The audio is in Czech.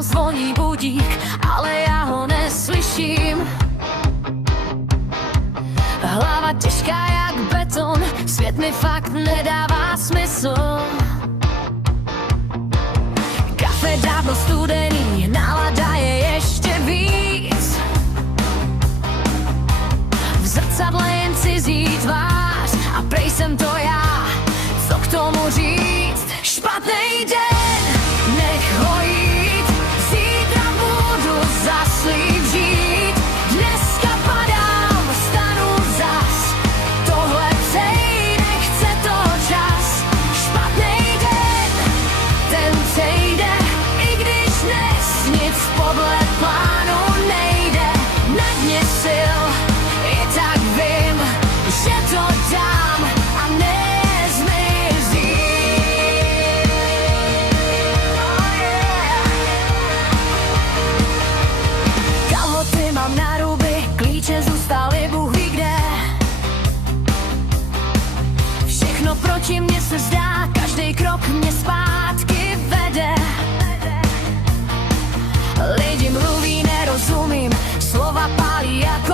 Ráno zvoní budík, ale ja ho neslyším. Hlava těžká jak beton, svět mi fakt nedává smysl. Kafe dávno studený, nálada je ještě víc. V zrcadle jen cizí tvář a prej jsem to já, co k tomu říct. Špatnej den, nech ho jít, zítra budu zas líp žít. Dneska padám, vstanu zas, tohle přejde, chce to čas. Špatnej den, ten přejde, i když dnes nic podle plánu nejde. Na dně sil, i tak vím, že to dám a nezmizí. Kalhoty mám na ruby, klíče zůstaly Bůh ví kde. Všechno proti mně se zdá, každý krok mě zpátky vede. Lidi mluví, nerozumím, slova pálí jako